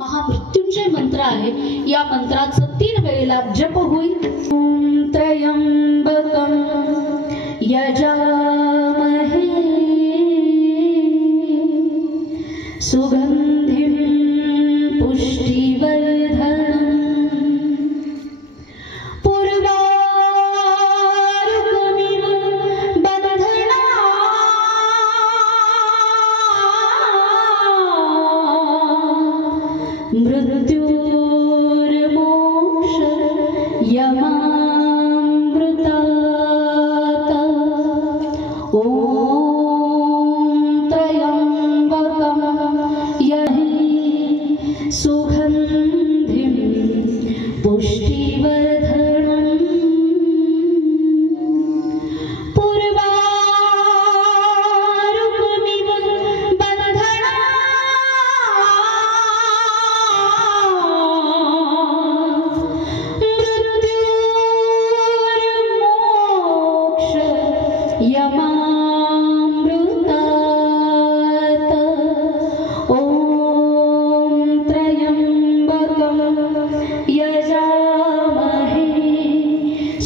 महामृत्युंजय मंत्र आहे। या मंत्राचं 3 वेळेला जप होईल। ओम त्र्यंबकं यजामहे सुगंधिं पुष्टिवर्धनम् पूर्वारुकमिव बन्धनात् मृत्युर्मोक्ष यमामृतात्। ॐ त्र्यंबकं यजामहे सुगन्धिं पुष्टिवर्धनम् पूर्वारुकमिव बन्धनात् यमामृतात्। ॐ त्र्यंबकं यजामहे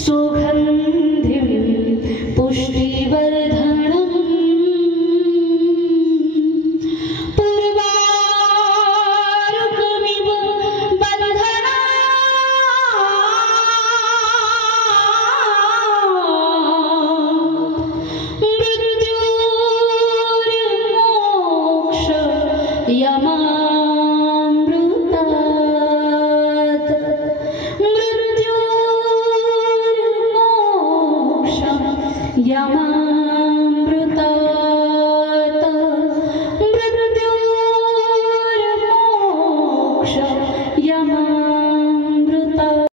सुगन्धिं पुष्टिवर्धनम् पूर्वारुकमिव बन्धनात् मृत्युर्मोक्ष यमामृतात्। मृत्युर्मोक्ष यमामृतात्। मृत्युर्मोक्ष यमामृतात्।